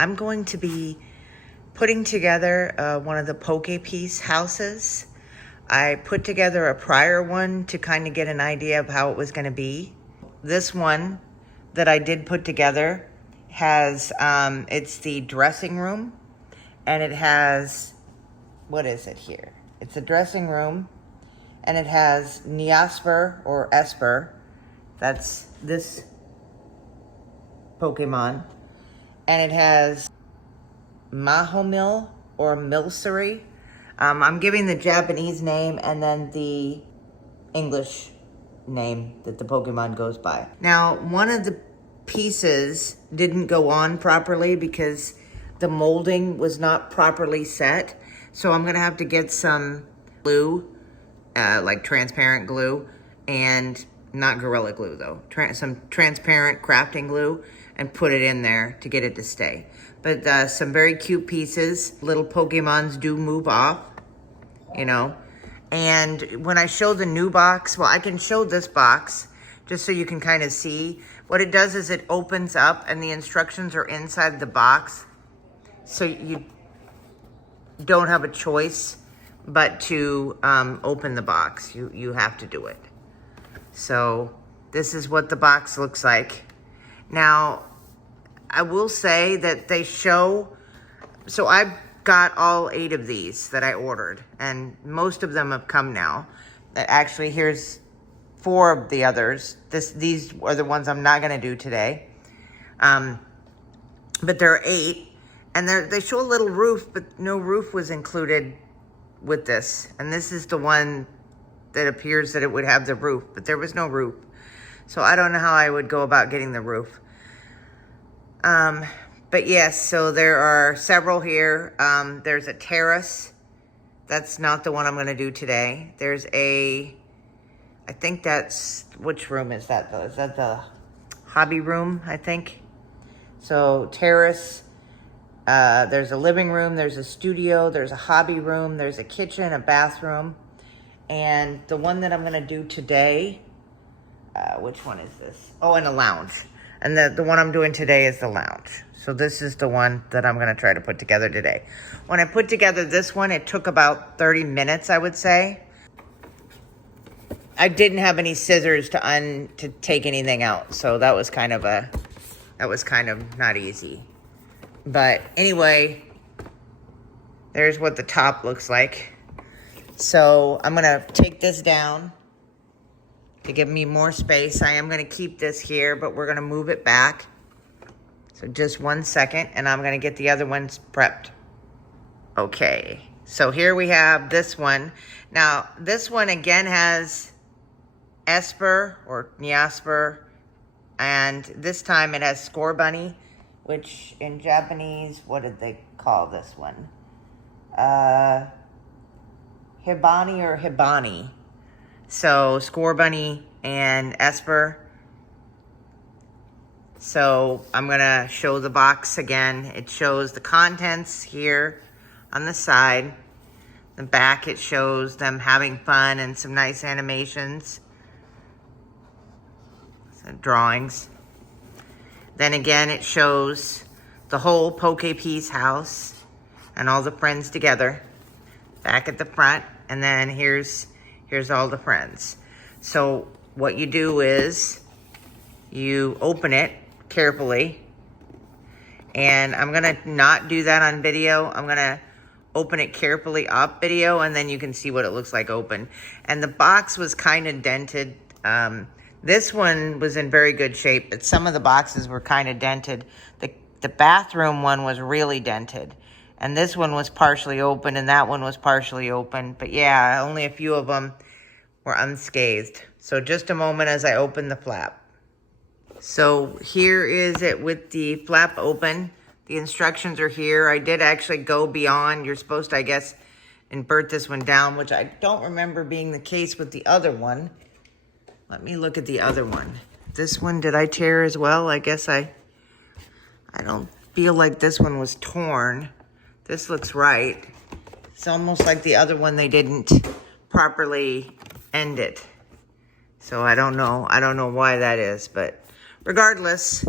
I'm going to be putting together one of the PokéPeace houses. I put together a prior one to kind of get an idea of how it was going to be. This one that I did put together has, it's the dressing room, and it has, what is it here? It's a dressing room, and it has Nyasper or Espurr. That's this Pokemon. And it has Mahomil or Milcery. I'm giving the Japanese name and then the English name that the Pokemon goes by. Now, one of the pieces didn't go on properly because the molding was not properly set. So I'm gonna have to get some glue, like transparent glue, and not Gorilla Glue though, some transparent crafting glue, and put it in there to get it to stay. But some very cute pieces. Little Pokemons do move off, you know. And when I show the new box, well, I can show this box just so you can kind of see. What it does is it opens up and the instructions are inside the box. So you don't have a choice but to open the box. You have to do it. So this is what the box looks like. Now, I will say that they show, so I've got all 8 of these that I ordered, and most of them have come now. Actually, here's 4 of the others. These are the ones I'm not gonna do today. But there are 8, and they show a little roof, but no roof was included with this. And this is the one that appears that it would have the roof, but there was no roof. So I don't know how I would go about getting the roof. But yes, so there are several here. There's a terrace. That's not the one I'm gonna do today. There's I think that's, which room is that though? Is that the hobby room, I think? So terrace, there's a living room, there's a studio, there's a hobby room, there's a kitchen, a bathroom. And the one that I'm gonna do today, which one is this? Oh, and a lounge. And the one I'm doing today is the lounge. So this is the one that I'm gonna try to put together today. When I put together this one, it took about 30 minutes, I would say. I didn't have any scissors to take anything out. So that was kind of not easy. But anyway, there's what the top looks like. So I'm gonna take this down to give me more space. I am gonna keep this here, but we're gonna move it back. So just 1 second, and I'm gonna get the other ones prepped. Okay, so here we have this one. Now, this one again has Espurr or Nyasper, and this time it has Skorbunny, which in Japanese, what did they call this one? Hibanny or Hibanny. So Skorbunny and Espurr. So I'm gonna show the box again. It shows the contents here on the side. The back, it shows them having fun and some nice animations. Some drawings. Then again, it shows the whole PokéPeace house and all the friends together back at the front. And then here's all the friends. So what you do is you open it carefully, and I'm gonna not do that on video. I'm gonna open it carefully off video, and then you can see what it looks like open. And the box was kind of dented. This one was in very good shape, but some of the boxes were kind of dented. The bathroom one was really dented, and this one was partially open, and that one was partially open. But yeah, only a few of them were unscathed. So just a moment as I open the flap. So here is it with the flap open. The instructions are here. I did actually go beyond. You're supposed to, I guess, invert this one down, which I don't remember being the case with the other one. Let me look at the other one. This one, did I tear as well? I guess I don't feel like this one was torn. This looks right. It's almost like the other one, they didn't properly end it. So I don't know why that is, but regardless,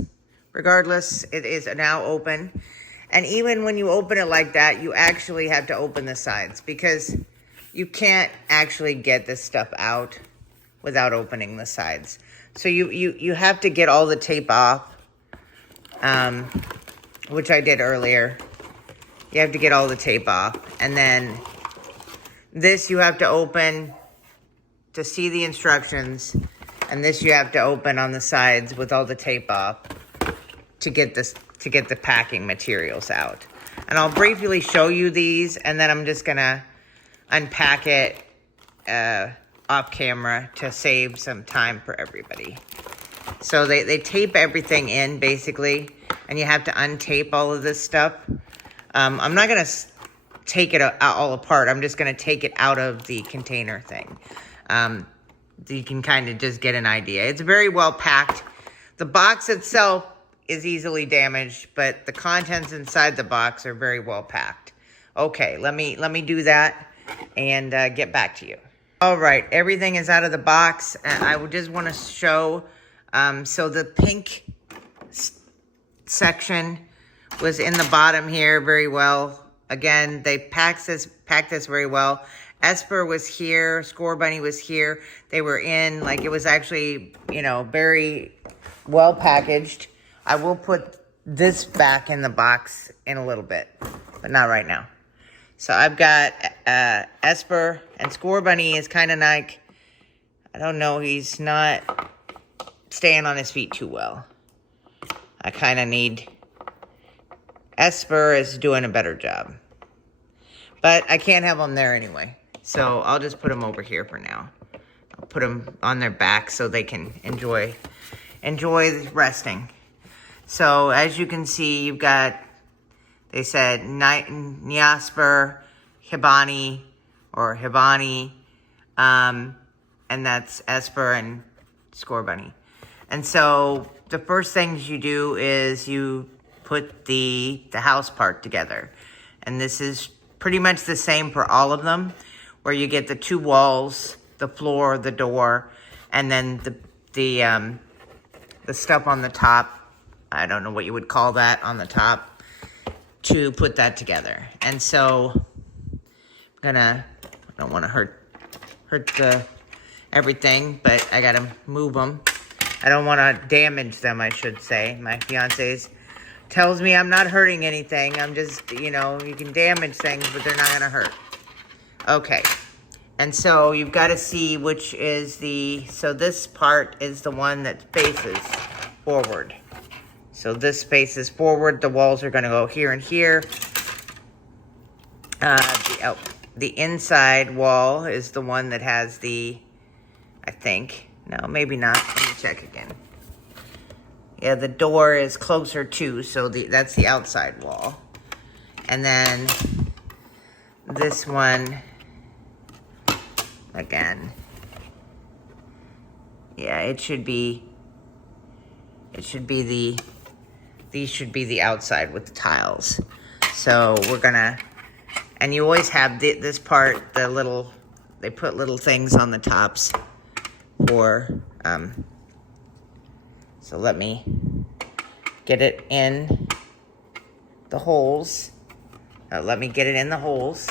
it is now open. And even when you open it like that, you actually have to open the sides because you can't actually get this stuff out without opening the sides. So you have to get all the tape off, which I did earlier. You have to get all the tape off. And then this you have to open to see the instructions. And this you have to open on the sides with all the tape off to get the packing materials out. And I'll briefly show you these, and then I'm just gonna unpack it off camera to save some time for everybody. So they tape everything in basically, and you have to untape all of this stuff. I'm not gonna take it all apart. I'm just gonna take it out of the container thing. You can kind of just get an idea. It's very well packed. The box itself is easily damaged, but the contents inside the box are very well packed. Okay, let me do that and get back to you. All right, everything is out of the box. I would just want to show, so the pink section was in the bottom here very well. Again, they packed this very well. Espurr was here, Skorbunny was here. They were in, like, it was actually, you know, very well packaged. I will put this back in the box in a little bit, but not right now. So I've got Espurr, and Skorbunny is kind of like, I don't know, he's not staying on his feet too well. I kind of need, Espurr is doing a better job. But I can't have them there anyway. So I'll just put them over here for now. I'll put them on their back so they can enjoy resting. So as you can see, you've got, they said Nyasper, Hibanny, or Hibanny, and that's Espurr and Skorbunny. And so the first things you do is you put the house part together. And this is pretty much the same for all of them, where you get the two walls, the floor, the door, and then the stuff on the top. I don't know what you would call that on the top, to put that together. And so I don't want to hurt everything, but I gotta move them. I don't want to damage them, I should say. My fiance tells me I'm not hurting anything. I'm just, you know, you can damage things, but they're not gonna hurt. Okay, and so you've got to see which is so this part is the one that faces forward. So this faces forward. The walls are going to go here and here. The inside wall is the one that has I think. No, maybe not. Let me check again. Yeah, the door is closer to, so that's the outside wall. And then this one, again, yeah, these should be the outside with the tiles. So we're gonna, and you always have this part, they put little things on the tops for, so let me get it in the holes. Let me get it in the holes.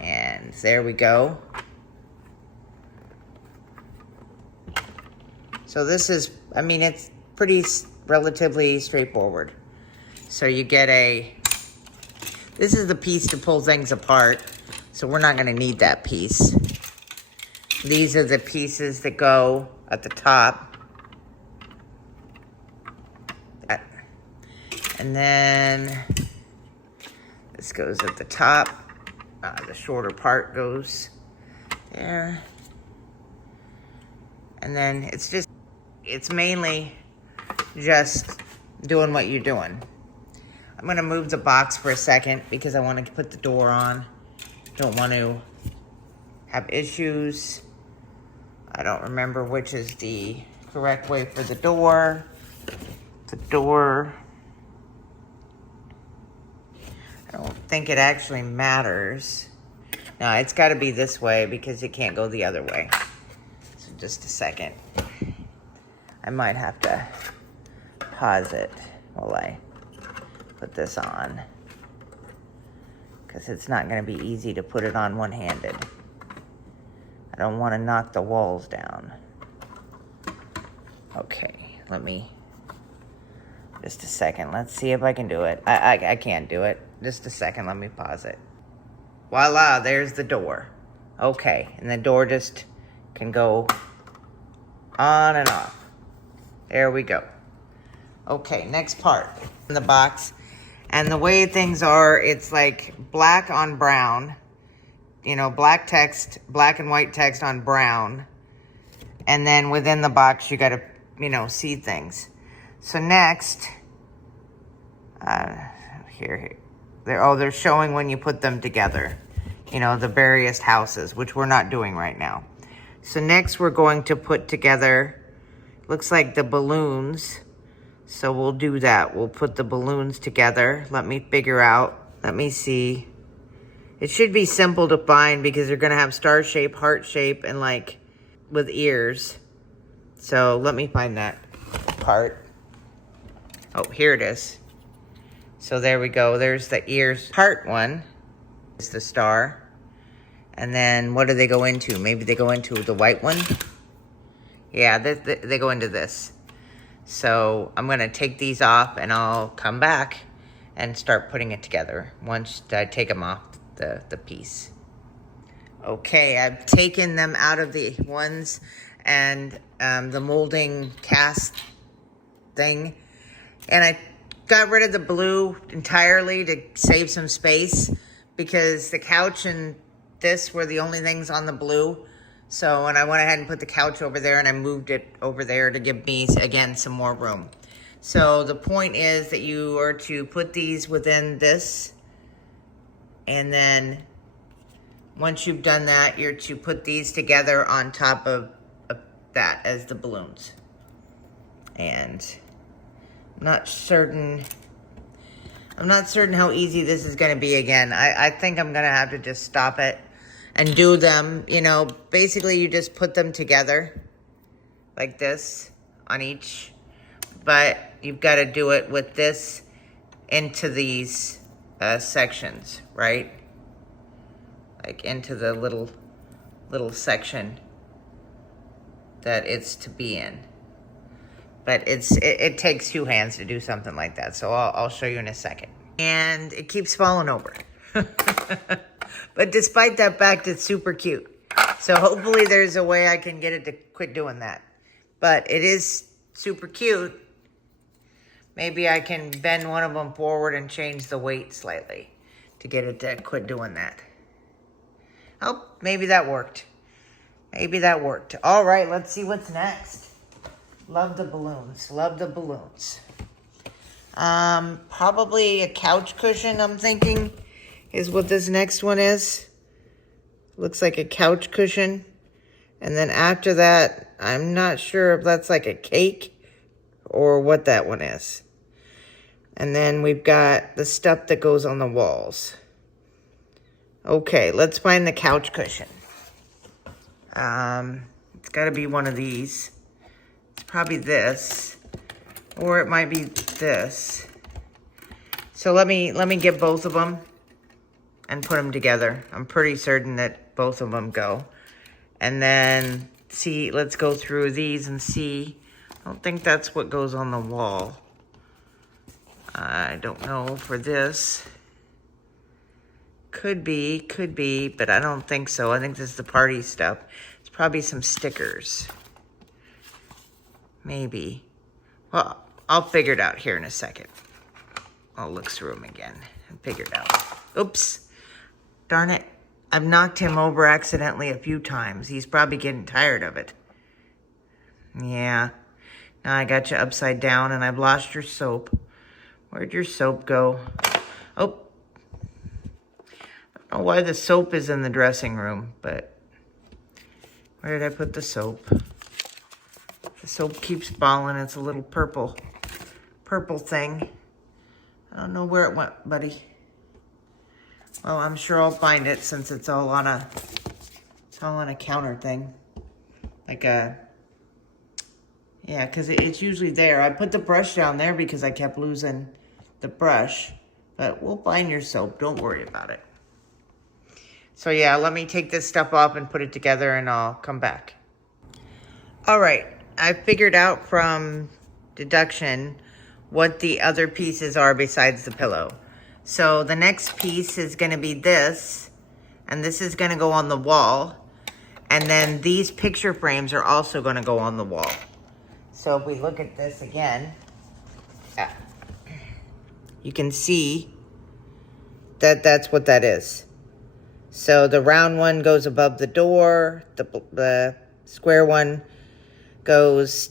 And there we go. So this is, I mean, it's relatively straightforward. So you get this is the piece to pull things apart. So we're not gonna need that piece. These are the pieces that go at the top. And then this goes at the top. The shorter part goes there. And then it's mainly just doing what you're doing. I'm gonna move the box for a second because I want to put the door on. Don't want to have issues. I don't remember which is the correct way for the door. The door, I don't think it actually matters. No, it's got to be this way because it can't go the other way. So just a second. I might have to pause it while I put this on, because it's not going to be easy to put it on one-handed. I don't want to knock the walls down. Okay, let me, just a second. Let's see if I can do it. I can't do it. Just a second, let me pause it. Voila, there's the door. Okay, and the door just can go on and off. There we go. Okay, next part in the box. And the way things are, it's like black on brown. You know, black text, black and white text on brown. And then within the box, you got to, you know, see things. So next, they're showing when you put them together. You know, the various houses, which we're not doing right now. So next we're going to put together, looks like the balloons. So we'll do that. We'll put the balloons together. Let me figure out, let me see. It should be simple to find because they're gonna have star shape, heart shape, and like with ears. So let me find that part. Oh, here it is. So there we go. There's the ears. Heart one is the star. And then what do they go into? Maybe they go into the white one? Yeah, they go into this. So I'm going to take these off and I'll come back and start putting it together once I take them off the piece. Okay, I've taken them out of the ones and the molding cast thing. And I got rid of the blue entirely to save some space because the couch and this were the only things on the blue. So, and I went ahead and put the couch over there and I moved it over there to give me, again, some more room. So the point is that you are to put these within this. And then once you've done that, you're to put these together on top of that as the balloons. And I'm not certain how easy this is going to be again. I think I'm going to have to just stop it and do them, you know, basically you just put them together like this on each, but you've got to do it with this into these sections, right? Like into the little section that it's to be in. But it takes two hands to do something like that, so I'll show you in a second. And it keeps falling over. But despite that fact, it's super cute. So hopefully there's a way I can get it to quit doing that. But it is super cute. Maybe I can bend one of them forward and change the weight slightly to get it to quit doing that. Oh, maybe that worked. Maybe that worked. All right, let's see what's next. Love the balloons. Love the balloons. Probably a couch cushion, I'm thinking, is what this next one is. Looks like a couch cushion. And then after that, I'm not sure if that's like a cake or what that one is. And then we've got the stuff that goes on the walls. Okay, let's find the couch cushion. It's got to be one of these. It's probably this, or it might be this. So let me get both of them and put them together. I'm pretty certain that both of them go. And then see, let's go through these and see. I don't think that's what goes on the wall. I don't know for this. Could be, but I don't think so. I think this is the party stuff. It's probably some stickers. Maybe. Well, I'll figure it out here in a second. I'll look through them again and figure it out. Oops. Darn it. I've knocked him over accidentally a few times. He's probably getting tired of it. Yeah. Now I got you upside down and I've lost your soap. Where'd your soap go? Oh. I don't know why the soap is in the dressing room, but where did I put the soap? The soap keeps falling. It's a little purple thing. I don't know where it went, buddy. Well, I'm sure I'll find it since it's all on a counter thing. Like a, yeah, because it's usually there. I put the brush down there because I kept losing the brush, but we'll find your soap. Don't worry about it. So yeah, let me take this stuff off and put it together and I'll come back. All right, I figured out from deduction what the other pieces are besides the pillow. So the next piece is gonna be this, and this is gonna go on the wall. And then these picture frames are also gonna go on the wall. So if we look at this again, you can see that that's what that is. So the round one goes above the door, the square one goes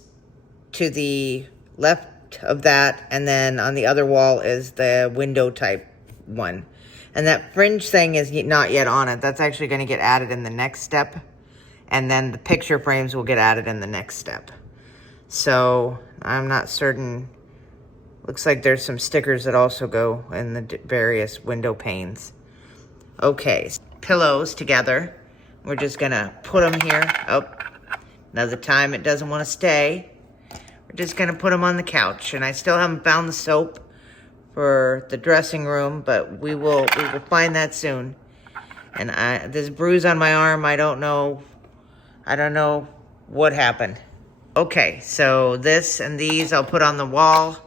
to the left of that, and then on the other wall is the window type one. And that fringe thing is not yet on it. That's actually going to get added in the next step. And then the picture frames will get added in the next step. So I'm not certain. Looks like there's some stickers that also go in the various window panes. Okay, pillows together. We're just going to put them here. Oh, another time it doesn't want to stay. We're just going to put them on the couch. And I still haven't found the soap for the dressing room, but we will find that soon. And this bruise on my arm, I don't know what happened. Okay, so this and these I'll put on the wall.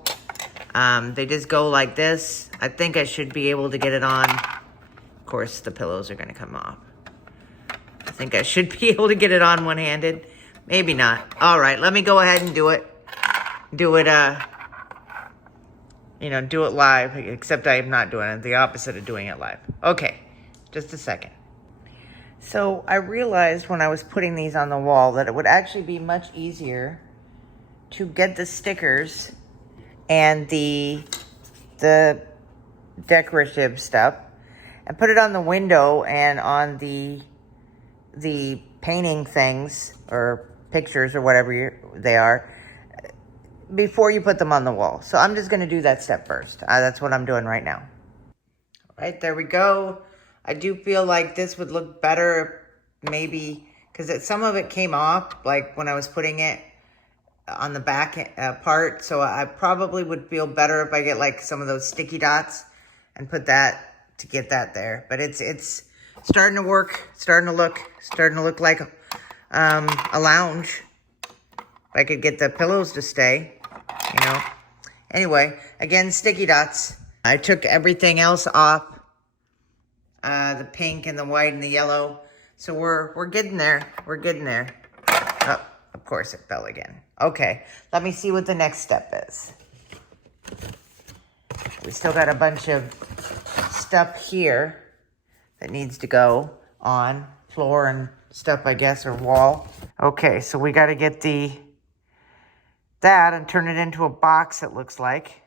They just go like this. I think I should be able to get it on. Of course, the pillows are gonna come off. I think I should be able to get it on one-handed. Maybe not. All right, let me go ahead and do it. Do it live, except I am not doing it. The opposite of doing it live. Okay, just a second. So I realized when I was putting these on the wall that it would actually be much easier to get the stickers and the decorative stuff and put it on the window and on the painting things or pictures or whatever they are before you put them on the wall. So I'm just going to do that step first. That's what I'm doing right now. All right, there we go. I do feel like this would look better, maybe, because some of it came off, like when I was putting it on the back part. So I probably would feel better if I get like some of those sticky dots and put that to get that there. But it's starting to work, starting to look like a lounge. If I could get the pillows to stay, you know. Anyway, again, sticky dots. I took everything else off. The pink and the white and the yellow. So we're getting there. We're getting there. Oh, of course it fell again. Okay, let me see what the next step is. We still got a bunch of stuff here that needs to go on floor and stuff, I guess, or wall. Okay, so we got to get that and turn it into a box, it looks like.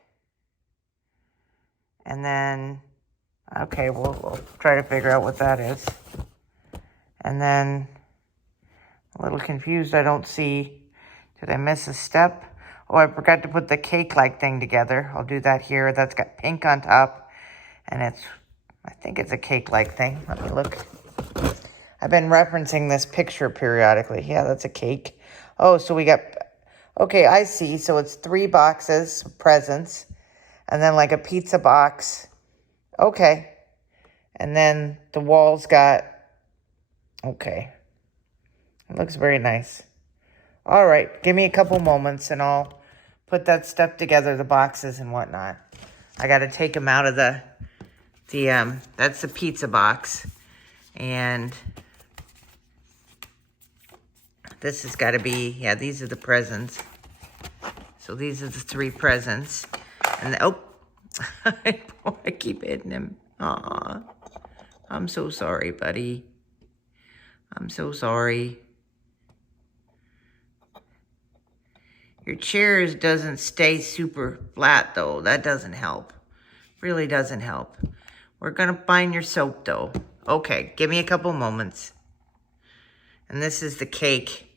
And then, okay, we'll try to figure out what that is. And then, a little confused, I don't see, did I miss a step? Oh, I forgot to put the cake-like thing together. I'll do that here. That's got pink on top, and I think it's a cake-like thing. Let me look. I've been referencing this picture periodically. Yeah, that's a cake. Oh, so we got, okay, I see. So it's 3 boxes of presents, and then like a pizza box. Okay. And then the walls got, okay. It looks very nice. All right, give me a couple moments and I'll put that stuff together, the boxes and whatnot. I got to take them out of that's the pizza box. And this has got to be, yeah, these are the presents. So these are the 3 presents. And oh, I keep hitting him. Aw, I'm so sorry, buddy. I'm so sorry. Your chair doesn't stay super flat, though. That doesn't help. Really doesn't help. We're going to find your soap, though. Okay, give me a couple moments. And this is the cake.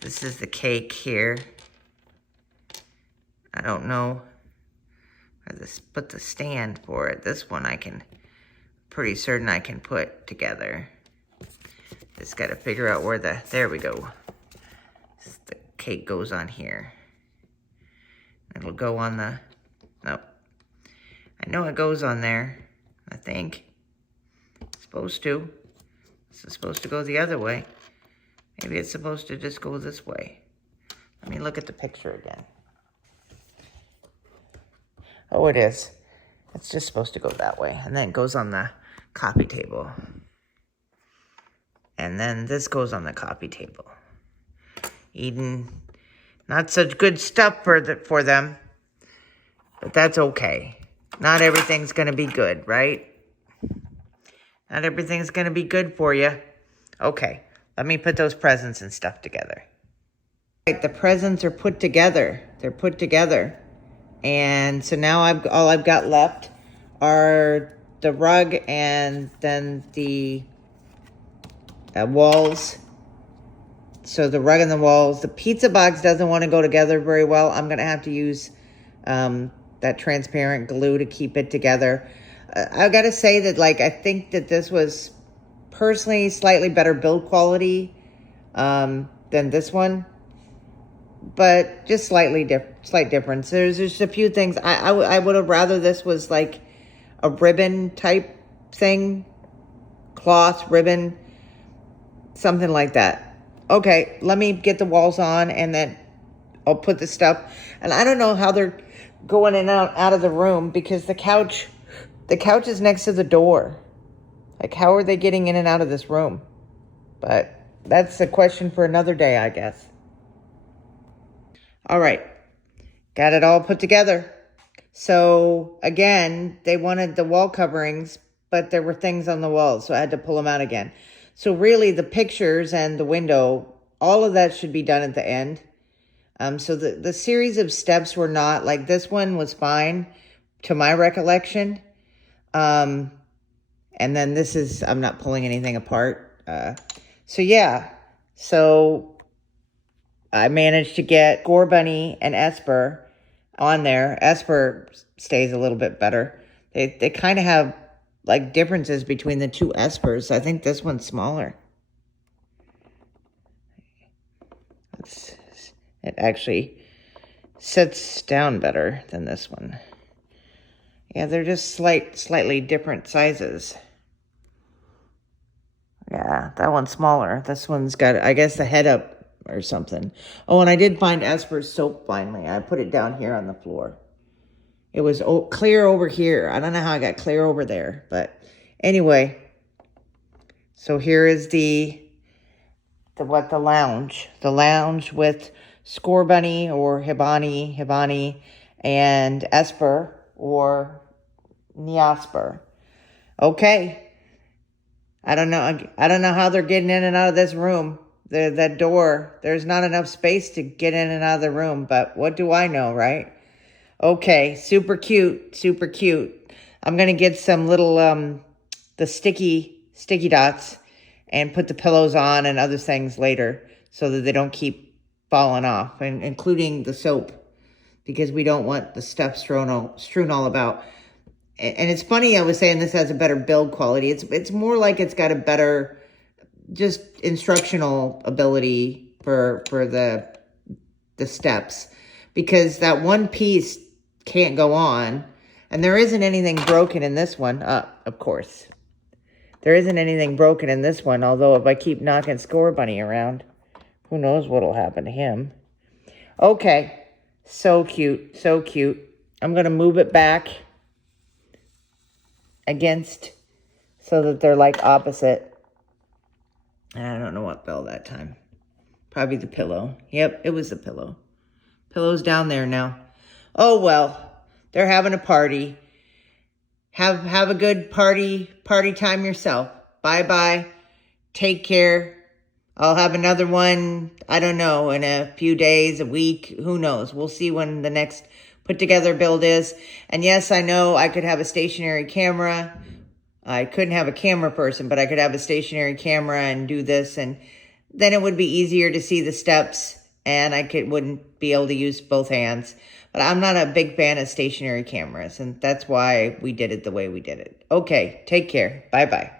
This is the cake here. I don't know where to put the stand for it. This one I can, pretty certain I can put together. Just got to figure out where there we go. The cake goes on here. It'll go on the, nope, I know it goes on there, I think. It's supposed to. This is supposed to go the other way. Maybe it's supposed to just go this way. Let me look at the picture again. Oh, it is. It's just supposed to go that way. And then it goes on the coffee table. And then this goes on the coffee table. Eating not such good stuff for them. But that's okay. Not everything's going to be good, right? Not everything's going to be good for you. Okay, let me put those presents and stuff together. Right, the presents are put together. They're put together. And so now all I've got left are the rug and then the walls. So the rug and the walls. The pizza box doesn't want to go together very well. I'm going to have to use that transparent glue to keep it together. I've got to say that, like, I think that this was personally slightly better build quality than this one. But just slight difference. There's just a few things. I would have rather this was like a ribbon type thing. Cloth, ribbon, something like that. Okay, let me get the walls on and then I'll put the stuff. And I don't know how they're going in and out of the room because the couch is next to the door. Like, how are they getting in and out of this room? But that's a question for another day, I guess. All right, got it all put together. So again, they wanted the wall coverings, but there were things on the walls, so I had to pull them out again. So really the pictures and the window, all of that should be done at the end. So the series of steps were not, like, this one was fine to my recollection. And then this is, I'm not pulling anything apart. So yeah, so I managed to get Skorbunny and Espurr on there. Espurr stays a little bit better. They kind of have, like, differences between the two Espurs. I think this one's smaller. It actually sits down better than this one. Yeah, they're just slightly different sizes. Yeah, that one's smaller. This one's got, I guess, the head up or something. Oh, and I did find Espurr's soap finally. I put it down here on the floor. It was clear over here. I don't know how I got clear over there, but anyway. So here is the lounge. The lounge with Skorbunny or Hibanny, and Espurr or Nyasper. Okay. I don't know how they're getting in and out of this room. That door, there's not enough space to get in and out of the room, but what do I know, right? Okay, super cute, super cute. I'm going to get some little, the sticky dots and put the pillows on and other things later so that they don't keep falling off, and including the soap, because we don't want the stuff strewn all about. And it's funny, I was saying this has a better build quality. It's more like it's got a better just instructional ability for the steps, because that one piece can't go on, and there isn't anything broken in this one. Of course, there isn't anything broken in this one, although if I keep knocking Skorbunny around, who knows what'll happen to him. Okay, so cute, so cute. I'm going to move it back against so that they're like opposite. I don't know what fell that time. Probably the pillow. Yep, it was the pillow. Pillow's down there now. Oh, well, they're having a party. Have a good party time yourself. Bye-bye. Take care. I'll have another one, I don't know, in a few days, a week. Who knows? We'll see when the next put-together build is. And yes, I know I could have a stationary camera. I couldn't have a camera person, but I could have a stationary camera and do this, and then it would be easier to see the steps, and wouldn't be able to use both hands. But I'm not a big fan of stationary cameras, and that's why we did it the way we did it. Okay, take care. Bye-bye.